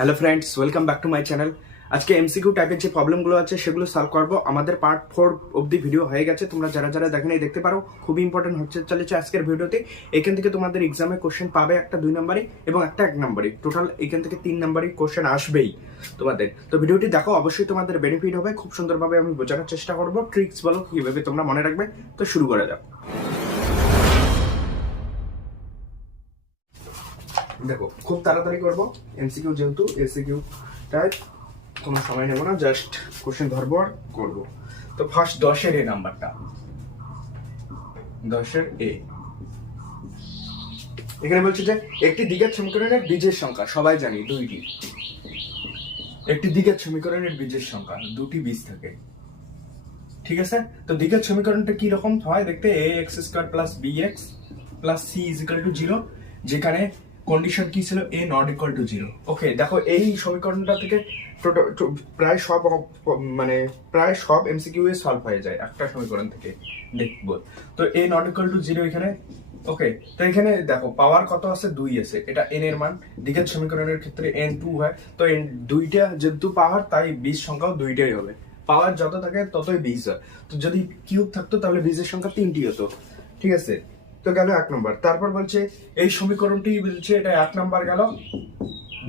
Hello friends welcome back to my channel আজকে MCQ টাইপের যে প্রবলেমগুলো আছে, সেগুলো সলভ করব। আমাদের পার্ট ফোর অবধি ভিডিও হয়ে গেছে। তোমরা যারা যারা দেখেন এই দেখতে পারো। খুবই ইম্পর্টেন্ট হচ্ছে, চলেছে আজকের ভিডিওতে এখান থেকে তোমাদের এক্সামে কোশ্চেন পাবে একটা দুই নম্বরই এবং একটা এক নম্বরই টোটাল এখান থেকে তিন নম্বরই কোশ্চেন আসবেই তোমাদের। তো ভিডিওটি দেখো, অবশ্যই তোমাদের বেনিফিট হবে। খুব সুন্দরভাবে আমি বোঝানোর চেষ্টা করব। ট্রিক্স বলো, কীভাবে তোমরা মনে রাখবে। তো শুরু করা যাক দেখো, খুব তাড়াতাড়ি করব। এমসিকিউ যেহেতু এসিকিউ টাইপ কোনো সময় নেব না জাস্ট কোশ্চেন ধরবো আর করব। তো ফার্স্ট দশের এ নাম্বারটা দশের এ এখানে বলছে যে, একটি দিকের সমীকরণের বীজের সংখ্যা, সবাই জানি, দুইটি। একটি দিকের সমীকরণের বীজের সংখ্যা, দুটি বীজ থাকে। ঠিক আছে? তো দিকের সমীকরণটা কি রকম হয়? দেখতে a x square plus b x plus c is to zero যেখানে কন্ডিশন কি ছিল? A not equal to zero okay দেখো, এই সমীকরণটা থেকে প্রায় সব মানে প্রায় সব এমসিকিউ এ সলভ হয়ে যায়, একটা সমীকরণ থেকে দেখব। তো a not equal to zero এখানে ওকে তো এখানে দেখো পাওয়ার কত আছে? দুই আছে। এটা এন এর মান, দিকের সমীকরণের ক্ষেত্রে এন টু হয়। তো এন দুইটা যেহেতু পাওয়ার তাই বীজ সংখ্যাও দুইটাই হবে। পাওয়ার যত থাকে, ততই বীজ হয়। তো যদি কিউব থাকতো, তাহলে বীজের সংখ্যা তিনটি হতো। ঠিক আছে? তো গেল এক নম্বর। তারপর বলছে, এই সমীকরণটি বলছে এটা এক নম্বর গেল।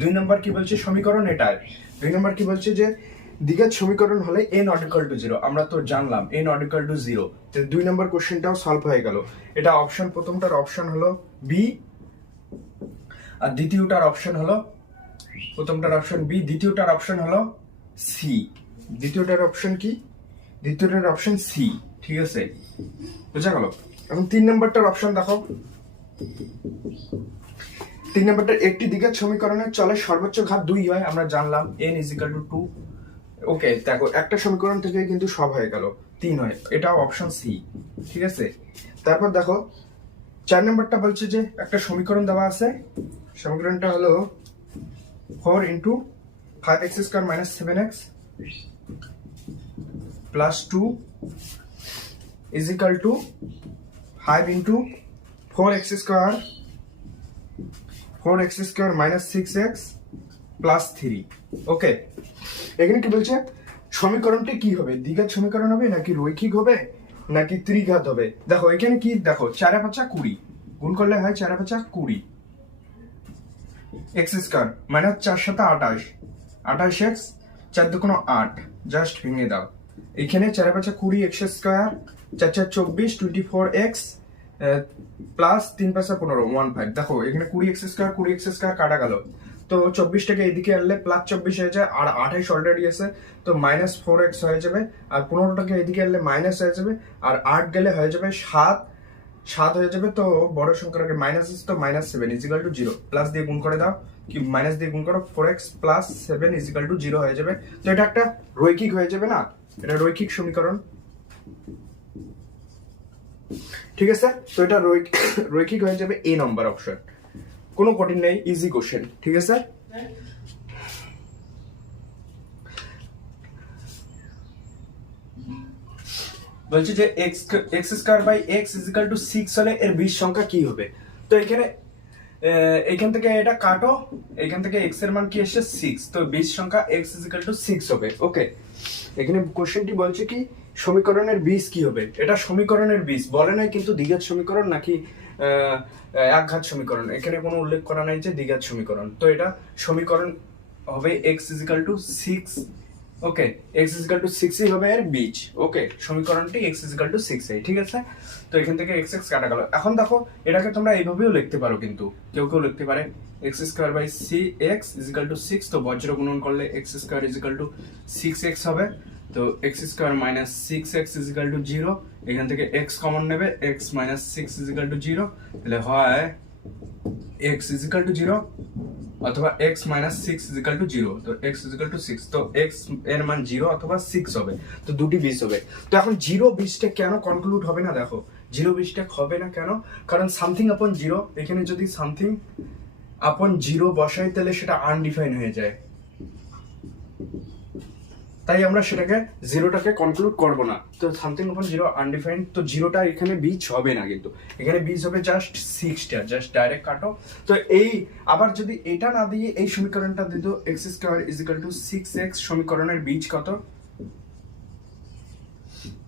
দুই নম্বর কি বলছে সমীকরণ? এটার দুই নম্বর কি বলছে যে, দ্বিঘাত সমীকরণ হলে a not equal to zero আমরা তো জানলাম a not equal to zero দুই নম্বর কোশ্চেনটাও সলভ হয়ে গেল। এটা অপশন প্রথমটার অপশন হলো বি আর দ্বিতীয়টার অপশন হলো, প্রথমটার অপশন বি দ্বিতীয়টার অপশন হলো সি দ্বিতীয়টার অপশন কি? দ্বিতীয়টার অপশন সি ঠিক আছে? বুঝা গেল? এখন তিন নম্বরটার অপশন দেখো। তিন নম্বরটার একটি দিকের সমীকরণের চলে সর্বোচ্চ ঘাত দুই হয়, আমরা জানলাম n is equal to two okay দেখো, একটা সমীকরণ থেকে কিন্তু সব হয়ে গেল, তিন হয়। এটাও অপশন সি ঠিক আছে? তারপর দেখো, চার নম্বরটা বলছে যে একটা সমীকরণ দেওয়া আছে, সমীকরণটা হলো four into five x square minus seven x plus two is equal to five into four x square four x square minus six x plus three okay এখানে কি বলছে? সমীকরণটি কি হবে? দ্বিঘাত সমীকরণ হবে নাকি রৈখিক হবে নাকি ত্রিঘাত হবে? দেখো, এখানে কি? দেখো, চারা পাঁচা কুড়ি। গুণ করলে হয় চারা পাঁচা কুড়ি। এক্স স্কোয়ার মাইনাস চার সাথে আঠাশ। আঠাশ এক্স চার দুকোনো আট। জাস্ট ভেঙে দাও। এখানে চারে পাঁচা কুড়ি এক্স স্কোয়ার চার চার চব্বিশ টোয়েন্টি ফোর এক্স প্লাস তিন পাঁচা পনেরো ওয়ান ফাইভ দেখো, এখানে কুড়ি এক্স স্কোয়ার কুড়ি এক্স স্কোয়ার কাটা গেল। তো চব্বিশটাকে এদিকে আনলে প্লাস চব্বিশ হয়ে যায়, আর আঠাইশ অলরেডি আছে, তো মাইনাস ফোর এক্স হয়ে যাবে, আর পনেরোটাকে এদিকে আনলে মাইনাস হয়ে যাবে, আর আট গেলে হয়ে যাবে সাত সাত হয়ে যাবে, তো বড় সংখ্যাটাকে মাইনাস তো minus seven is equal to zero plus দিয়ে গুণ করে দাও, কি মাইনাস দিয়ে গুণ করো four x plus seven is equal to zero হয়ে যাবে। তো এটা একটা রৈখিক হয়ে যাবে না? এটা রৈখিক সমীকরণ। ঠিক আছে? তো এটা রৈখ- রৈখিক হয়ে যাবে এ নম্বর অপশন কোনো কঠিন নেই ইজি কোশ্চেন ঠিক আছে? বলছি যে x x square by x is equal to six হলে এর বীজ সংখ্যা কি হবে? তো এখানে এখান থেকে এটা কাটো, এখান থেকে এক্সের মান কি এসছে? সিক্স তো বীজ সংখ্যা এক্স ইজিক্যাল টু সিক্স হবে। ওকে এখানে কোশ্চেনটি বলছে কি সমীকরণের বীজ কি হবে? এটা সমীকরণের বীজ। বলে নাই কিন্তু দ্বিঘাত সমীকরণ নাকি একঘাত সমীকরণ। এখানে কোনো উল্লেখ করা নাই যে দ্বিঘাত সমীকরণ। তো এটা সমীকরণ হবে x is equal to six okay x is equal to সিক্সই হবে এর বীজ ওকে সমীকরণটি এক্স ইজিক্যাল টু সিক্স এই ঠিক আছে? তো এখান থেকে এক্স এক্স কাটা গেল। এখন দেখো, এটাকে তোমরা এইভাবেও লিখতে পারো কিন্তু। কেউ কেউ লিখতে পারে x square by c x is equal to six তো বজ্র গুণন করলে x square is equal to six x হবে। তো x square minus six x is equal to zero এখান থেকে এক্স কমন নেবে x minus six is equal to zero তাহলে হয় x is equal to zero অথবা x minus six is equal to zero তো x is equal to six তো এক্সের মান জিরো অথবা সিক্স হবে, তো দুটি বীজ হবে। তো এখন জিরো বীজটা কেন কনক্লুড হবে না দেখো জিরো বীজটা হবে না কেন? কারণ সামথিং আপন জিরো এখানে যদি সামথিং আপন জিরো বসাই, তাহলে সেটা আনডিফাইন হয়ে যায়। তাই আমরা সেটাকে জিরোটাকে কনক্লুড করব না। তো সামথিং উপর জিরো আনডিফাইন্ড তো জিরোটা এখানে বীজ হবে না কিন্তু। এখানে বীজ হবে জাস্ট সিক্সটা জাস্ট ডাইরেক্ট কাটো তো এই, আবার যদি এটা না দিয়ে এই সমীকরণটা দিত x square is equal to six x সমীকরণের বীজ কত?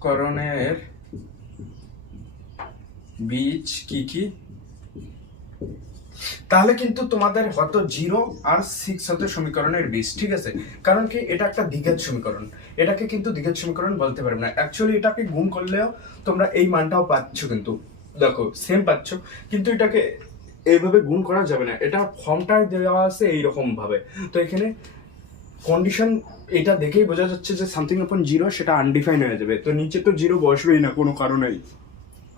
করণের বীজ কি কি? তাহলে কিন্তু তোমাদের হয়তো জিরো আর সিক্স হতে সমীকরণের বীজ ঠিক আছে? কারণ কি, এটা একটা দ্বিঘাত সমীকরণ। এটাকে কিন্তু দ্বিঘাত সমীকরণ বলতে পারবে না। অ্যাকচুয়ালি এটাকে গুণ করলেও তোমরা এই মানটাও পাচ্ছ কিন্তু। দেখো সেম পাচ্ছ, কিন্তু এটাকে এইভাবে গুণ করা যাবে না। এটা ফর্মটা দেওয়া আছে এইরকম ভাবে তো এখানে কন্ডিশন এটা দেখেই বোঝা যাচ্ছে যে সামথিং আপন জিরো সেটা আনডিফাইন হয়ে যাবে। তো নিচে তো জিরো বসবেই না কোনো কারণেই।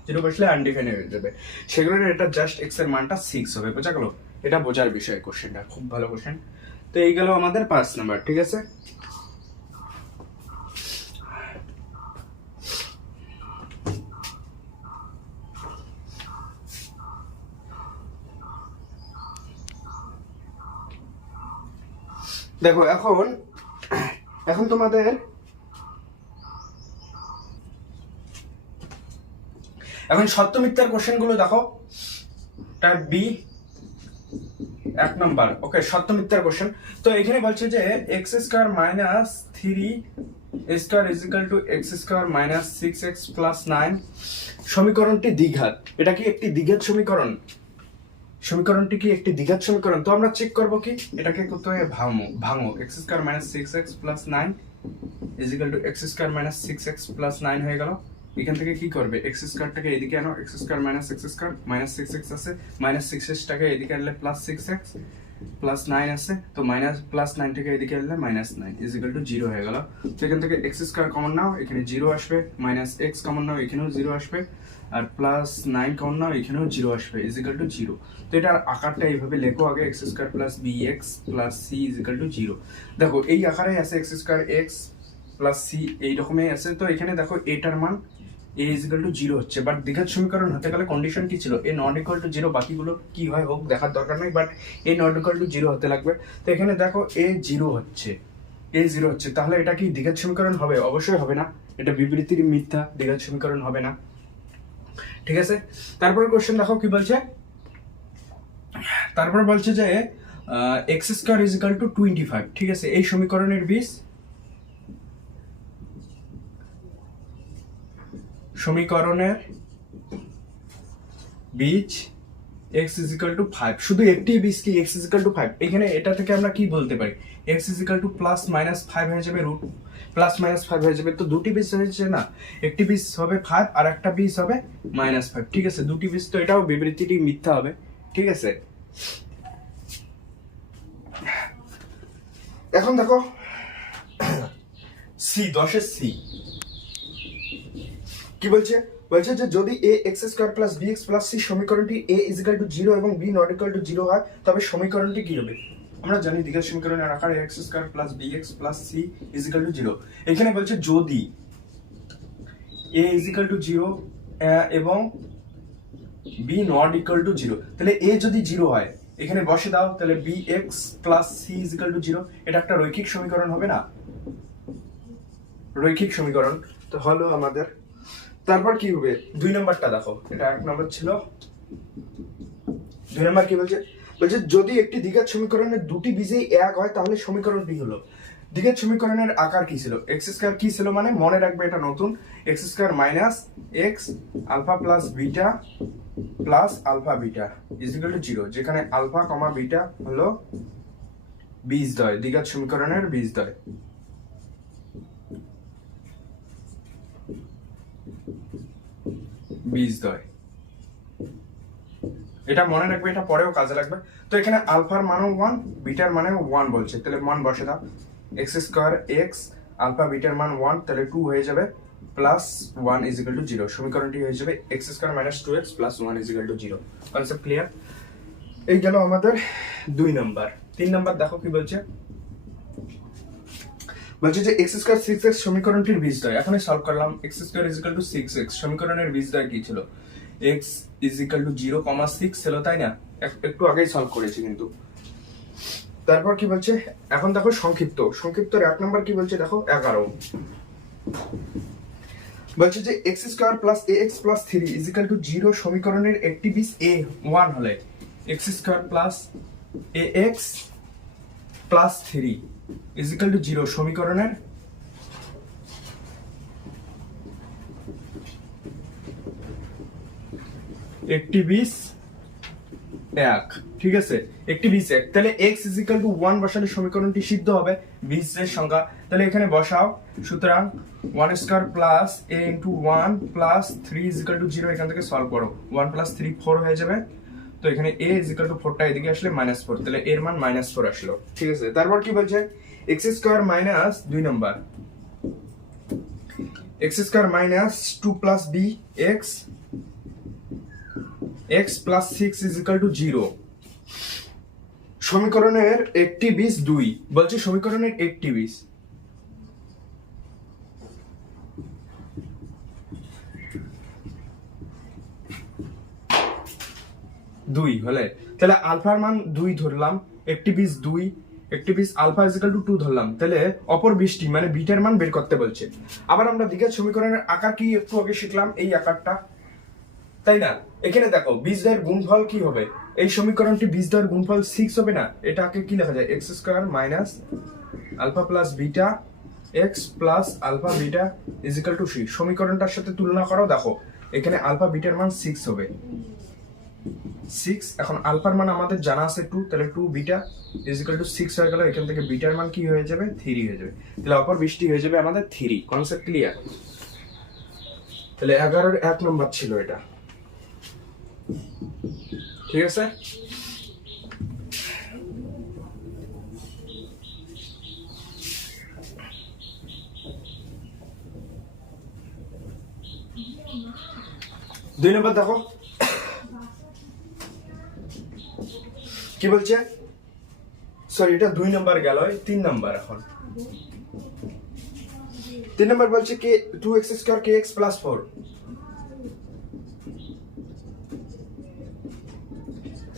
জিরো বসলে আনডিফাইন হয়ে যাবে। সেগুলোর এটা জাস্ট এক্সের মানটা সিক্স হবে, বোঝা গেল? এটা বোঝার বিষয় কোশ্চেনটা খুব ভালো কোশ্চেন তো এই গেল আমাদের পাঁচ নাম্বার ঠিক আছে? দেখো, এখন এখন তোমাদের এখন সত্য মিথ্যার কোশ্চেনগুলো দেখো। টাইপ বি এক নম্বর ওকে সত্য মিথ্যার কোশ্চেন তো এখানে বলছে যে x square minus three square is equal to x square minus six x plus nine সমীকরণটি দ্বিঘাত। এটা কি একটি দ্বিঘাত সমীকরণ? সমীকরণটি কি একটি দ্বিঘাত সমীকরণ? তো আমরা চেক করব কি? এটাকে হয় ভাঙো ভাঙো। X square minus six x plus nine is equal to x square minus six x plus nine হয়ে গেল। এখান থেকে কি করবে? এক্স স্কোয়ারটাকে এদিকে আনো। X square minus x square minus six x আছে। মাইনাস সিক্স এক্সটাকে এদিকে আনলে plus six x plus nine আছে। তো মাইনাস প্লাস নাইনটাকে এদিকে আনলে minus nine is equal to zero হয়ে গেল। তো এখান থেকে এক্স স্কোয়ার কমন নাও, এখানে জিরো আসবে। মাইনাস এক্স কমন নাও, এখানেও জিরো আসবে। আর প্লাস নাইন কমন নাও, এখানেও জিরো আসবে ইজ ইকাল টু জিরো তো এটার আকারটা এইভাবে লেখো আগে x square plus b x plus c is equal to zero দেখো, এই আকারে আছে x square x plus c এই রকমই আছে। তো এখানে দেখো এটার মান a is equal to zero হচ্ছে। বাট দ্বিঘাত সমীকরণ হতে গেলে কন্ডিশন কি ছিল? A not equal to zero বাকিগুলো কি হয় হোক, দেখার দরকার নেই। But a not equal to zero হতে লাগবে। তো এখানে দেখো এ জিরো হচ্ছে। এ জিরো হচ্ছে। তাহলে এটা কি দ্বিঘাত সমীকরণ হবে? অবশ্যই হবে না। এটা বিবৃতির মিথ্যা দ্বিঘাত সমীকরণ হবে না। ঠিক আছে? তারপর কোশ্চেন দেখো কি বলছে? তারপর বলছে যে x square is equal to twenty five ঠিক আছে? এই সমীকরণের বীজ সমীকরণের বীজ x is equal to five শুধু একটি বীজ কি x is equal to five এখানে এটা থেকে আমরা কি বলতে পারি? X is equal to plus minus five হয়ে যাবে রুট প্লাস মাইনাস ফাইভ হয়ে যাবে তো দুটি বীজ হয়েছে না? একটি বীজ হবে ফাইভ আর একটা বীজ হবে মাইনাস ফাইভ ঠিক আছে, দুটি বীজ তো এটাও বিবৃতিটি মিথ্যা হবে। ঠিক আছে। এখন দেখো সি দশের সি কি বলছে? বলছে যে যদি a x square plus b x plus c সমীকরণটি a is equal to zero এবং b not equal to zero হয়, তবে সমীকরণটি কি হবে? আমরা জানি দ্বিঘাত সমীকরণের আকার x square plus b x plus c is equal to zero এখানে বলছে যদি a is equal to zero এবং b not equal to zero তাহলে এ যদি জিরো হয়, এখানে বসে দাও, তাহলে b x plus c is equal to zero এটা একটা রৈখিক সমীকরণ হবে না? রৈখিক সমীকরণ। তো হলো আমাদের তারপর কি হবে? দুই নম্বরটা দেখো, এটা এক নম্বর ছিল। দুই নম্বর কি বলছে? বলছে, যদি একটি দ্বিঘাত সমীকরণের দুটি বীজেই এক হয়, তাহলে সমীকরণ সমীকরণটি হলো। দ্বিঘাত সমীকরণের আকার কি ছিল? এক্স স্কোয়ার কি ছিল মানে? মনে রাখবে এটা নতুন। X square minus x alpha plus beta plus alpha beta is equal to zero যেখানে আলফা কমা বিটা হলো বীজদ্বয়, দ্বিঘাত সমীকরণের বীজদ্বয়। বীজদ্বয় এটা মনে রাখবে, এটা পরেও কাজে লাগবে। তো এখানে আলফার মানও ওয়ান বিটার মানে ওয়ান বলছে। তাহলে ওয়ান বসে দাও। এক্স স্কোয়ার এক্স আলফা বিটার মান ওয়ান তাহলে টু হয়ে যাবে plus one is equal to zero সমীকরণটি হয়ে যাবে x square minus two x plus one is equal to zero concept clear এই গেল আমাদের দুই নাম্বার তিন নাম্বার দেখো কি বলছে? বলছে যে এক্স স্কোয়ার সিক্স এক্স সমীকরণটির বীজদ্বয় এখন সলভ করলাম। X square is equal to six x সমীকরণের বীজদ্বয় কি ছিল? X is equal to zero comma six ছিল, তাই না? এক- একটু আগেই সলভ করেছি কিন্তু। তারপর কি বলছে? এখন দেখো সংক্ষিপ্ত। সংক্ষিপ্তর এক নম্বর কি বলছে? দেখো, এগারো। বলছে যে x square plus a x plus three is equal to zero সমীকরণের একটি বিস এ ওয়ান হলে। X square plus a x plus three is equal to zero সমীকরণের? একটি বিস এক। ঠিক আছে? একটি বিস এক। তাহলে এক্স ইজিক্যাল টু ওয়ান বসালে সমীকরণটি সিদ্ধ হবে বিসের সংখ্যা তাহলে এখানে বসাও। সুতরাং one square plus a into one plus three is equal to zero এখান থেকে সলভ করো। ওয়ান প্লাস থ্রি ফোর হয়ে যাবে। তো এখানে এ ইজিক্যাল টু ফোরটা এদিকে আসলে মাইনাস ফোর তাহলে এর মান মাইনাস ফোর আসলো। ঠিক আছে, তারপর কি বলছে? এক্স স্কোয়ার মাইনাস দুই number x square minus two plus b x x plus six is equal to zero সমীকরণের একটি বিশ দুই। বলছে সমীকরণের একটি বিশ দুই হলে। তাহলে আলফার মান দুই ধরলাম, একটি বিশ দুই, একটি বিশ আলফা ইজিক্যাল টু টু ধরলাম। তাহলে অপর বিশটি মানে বিটের মান বের করতে বলছে। আবার আমরা দিকের সমীকরণের আকার কি একটু আগে শিখলাম, এই আকারটা। তাই না? এখানে দেখো বীজদ্বয়ের গুণফল কি হবে? এই সমীকরণটি বীজদ্বয়ের গুণফল সিক্স হবে না? এটাকে কি লেখা যায়? X square minus alpha plus beta x plus alpha beta is equal to c সমীকরণটার সাথে তুলনা করো, দেখো, এখানে আলফা বিটার মান সিক্স হবে। সিক্স, এখন আলফার মান আমাদের জানা আছে টু তাহলে two beta is equal to six হয়ে গেল, এখান থেকে বিটার মান কি হয়ে যাবে? থ্রি হয়ে যাবে। তাহলে অপর বৃষ্টি হয়ে যাবে আমাদের থ্রি কনসেপ্ট ক্লিয়ার তাহলে এগারোর এক নম্বর ছিল এটা। ঠিক আছে? দুই নম্বর দেখো। কি বলছে? সরি এটা দুই নম্বর গেল তিন নম্বর এখন। তিন নম্বর বলছে k two x square k x plus four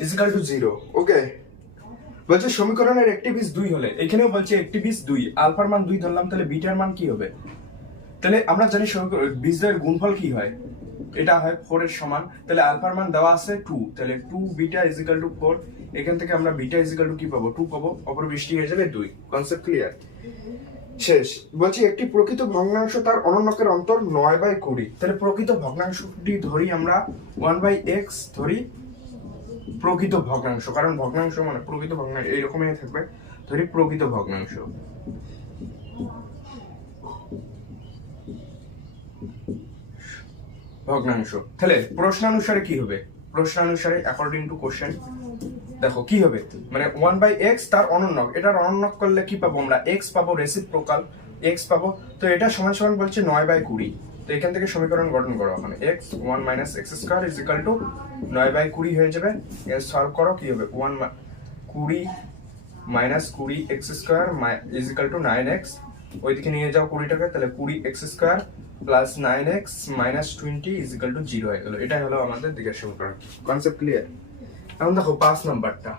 is equal to zero okay বলছে সমীকরণের একটি বিস দুই হলে, এখানেও বলছে একটি বিস দুই, আলফার মান দুই ধরলাম, তাহলে বিটার মান কি হবে? তাহলে আমরা জানি সমীকরণ, বীজের গুণফল কি হয়? এটা হয় ফোর এর সমান। তাহলে আলফার মান দেওয়া আছে টু তাহলে two beta is equal to four এখান থেকে আমরা বিটা ইজিক্যাল টু কি পাবো? টু পাবো। অপর বৃষ্টি হয়ে যাবে দুই। কনসেপ্ট ক্লিয়ার শেষ। বলছি একটি প্রকৃত ভগ্নাংশ তার অনন্যকের অন্তর নয় বাই কুড়ি। তাহলে প্রকৃত ভগ্নাংশটি ধরি আমরা ওয়ান বাই এক্স ধরি প্রকৃত ভগ্নাংশ। কারণ ভগ্নাংশ মানে প্রকৃত ভগ্নাংশ, এইরকমই থাকবে। ধরি প্রকৃত ভগ্নাংশ। ভগ্নাংশ তাহলে প্রশ্নানুসারে কি হবে? প্রশ্নানুসারে অ্যাকর্ডিং টু কোশ্চেন দেখো কি হবে? মানে ওয়ান বাই এক্স তার অনন্যক। এটার অনন্যক করলে কি পাবো আমরা? এক্স পাবো রেসিপ্রোকাল এক্স পাবো। তো এটা সমান সমান বলছে নয় বাই কুড়ি। তো এখান থেকে সমীকরণ গঠন করো ওখানে। X one minus x square is equal to নয় বাই কুড়ি হয়ে যাবে। এর সলভ করো, কি হবে? ওয়ান কুড়ি মাইনাস কুড়ি x square is equal to nine x ওইদিকে নিয়ে যাও কুড়িটাকে তাহলে কুড়ি x square plus nine x minus twenty is equal to zero হয়ে গেল। এটাই হলো আমাদের দিকের সমীকরণ। Concept clear? এখন দেখো পাঁচ নাম্বারটা।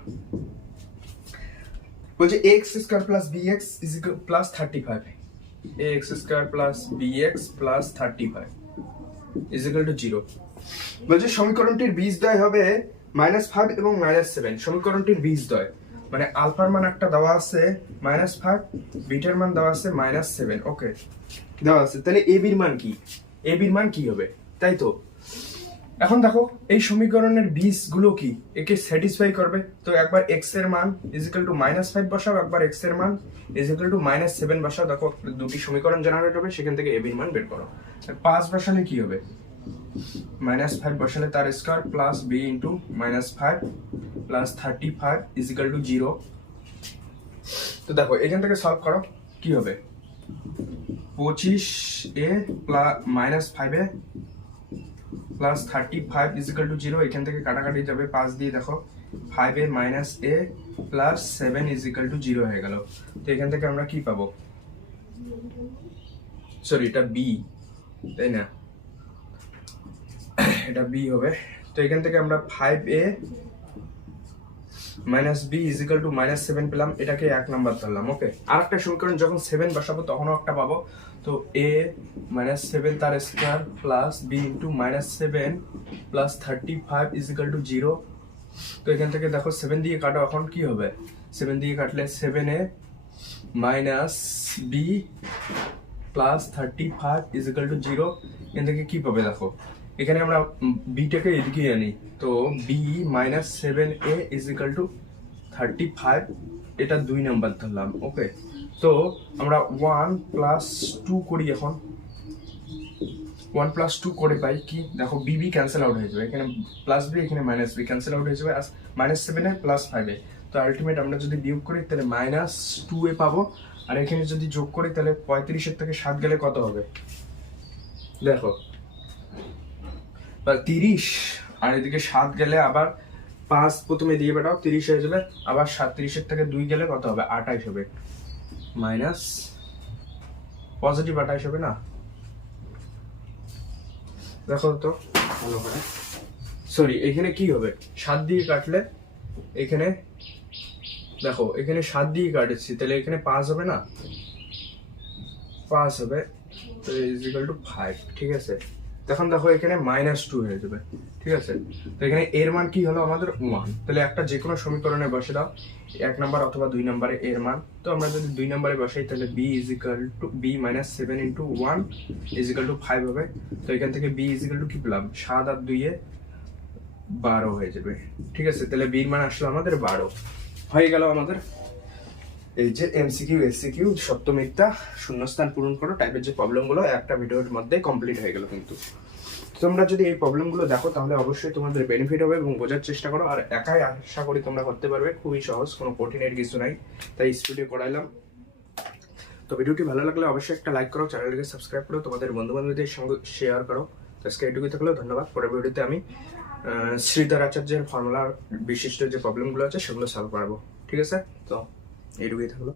বলছে x square plus b x is plus thirty five. X square plus b x plus thirty five is equal to zero. বলছে সমীকরণটির বীজ বীজদ্বয় হবে মাইনাস ফাইভ এবং মাইনাস সেভেন। সমীকরণটির বীজ বীজদ্বয়। মানে আলফার মান একটা দেওয়া আছে মাইনাস ফাইভ বিটার মান দেওয়া আছে মাইনাস সেভেন ওকে দেওয়া আছে। তাহলে এ বির মান কি? এ বির মান কি হবে? তাই তো? এখন দেখো এই সমীকরণের বীজগুলো কি? একে স্যাটিসফাই করবে। তো একবার এক্সের মান ইজিক্যাল টু মাইনাস ফাইভ বসাও একবার এক্সের মান ইজিক্যাল টু মাইনাস সেভেন বসাও। দেখো দুটি সমীকরণ জেনারেট হবে সেখান থেকে এ বির মান বের করো। পাঁচ বসালে কি হবে? মাইনাস ফাইভ বসালে তার square plus b into minus five plus thirty five is equal to zero তো দেখো, এখান থেকে সলভ করো, কি হবে? পঁচিশ a plus minus five plus thirty five is equal to zero এখান থেকে কাটাকাটি যাবে, পাঁচ দিয়ে দেখো। Five a minus a plus seven is equal to zero হয়ে গেল। তো এখান থেকে আমরা কি পাবো? সরি এটা বি তাই না? এটা বি হবে। তো এখান থেকে আমরা five a minus b is equal to minus seven পেলাম। এটাকে এক নাম্বার ধরলাম ওকে আর একটা সমীকরণ যখন সেভেন বসাবো, তখনও একটা পাবো। তো এ মাইনাস সেভেন তার square plus b into minus seven plus thirty five is equal to zero তো এখান থেকে দেখো সেভেন দিয়ে কাটো, এখন কি হবে? সেভেন দিয়ে কাটলে seven a minus b plus thirty five is equal to zero এখান থেকে কি পাবে দেখো? এখানে আমরা বিটাকে এদিকে আনি তো b minus seven a is equal to thirty five এটা দুই নাম্বার ধরলাম ওকে তো আমরা ওয়ান প্লাস টু করি এখন। ওয়ান প্লাস টু করে পাই কি? দেখো বি বি ক্যান্সেল আউট হয়ে যাবে। এখানে প্লাস বি এখানে মাইনাস বি ক্যান্সেল আউট হয়ে যাবে আর মাইনাস সেভেনে প্লাস ফাইভে তো আলটিমেট আমরা যদি বিয়োগ করি, তাহলে মাইনাস টু এ পাবো। আর এখানে যদি যোগ করি, তাহলে পঁয়ত্রিশের থেকে সাত গেলে কত হবে? দেখো বা তিরিশ আর এদিকে সাত গেলে আবার পাঁচ প্রথমে দিয়ে বেটাও তিরিশ হয়ে যাবে আবার সাতত্রিশের থেকে দুই গেলে কত হবে? আঠাইশ হবে। মাইনাস পজিটিভ আঠাইশ হবে না? দেখো তো। ভালো করে। সরি এখানে কি হবে? সাত দিয়ে কাটলে এখানে দেখো এখানে সাত দিয়ে কাটেছি তাহলে এখানে পাঁচ হবে না? পাঁচ হবে ইজিক্যাল টু ফাইভ ঠিক আছে? তখন দেখো এখানে মাইনাস টু হয়ে যাবে, ঠিক আছে? তো এখানে এর মান কি হলো আমাদের ওয়ান তাহলে একটা যে কোনো সমীকরণে বসে দাও, এক নাম্বার অথবা দুই নাম্বারে এর মান। তো আমরা যদি দুই নাম্বারে বসাই, তাহলে b is equal to b minus seven into one is equal to five হবে। তো এখান থেকে বি ইজিক্যাল টু কি পেলাম? সাত আর দুইয়ে বারো হয়ে যাবে, ঠিক আছে? তাহলে বির মান আসলো আমাদের বারো। হয়ে গেল আমাদের এই যে এমসিকিউ এসসিকিউ সত্য মিথ্যা শূন্যস্থান পূরণ করো টাইপের যে প্রবলেমগুলো একটা ভিডিওর মধ্যে কমপ্লিট হয়ে গেল কিন্তু। তোমরা যদি এই প্রবলেমগুলো দেখো, তাহলে অবশ্যই তোমাদের বেনিফিট হবে এবং বোঝার চেষ্টা করো। আর একাই আশা করি তোমরা করতে পারবে, খুবই সহজ, কোনো কঠিনের কিছু নাই। তাই স্টুডিও করাইলাম তো ভিডিওটি ভালো লাগলে অবশ্যই একটা লাইক করো চ্যানেলটিকে সাবস্ক্রাইব করো, তোমাদের বন্ধু বান্ধবদের সঙ্গে শেয়ার করো। আজকে এটুকুই থাকলেও ধন্যবাদ। পরের ভিডিওতে আমি শ্রীধর আচার্যের ফর্মুলার বিশিষ্ট যে প্রবলেমগুলো আছে, সেগুলো সলভ করাবো। ঠিক আছে? তো এইটুকুই থাকলো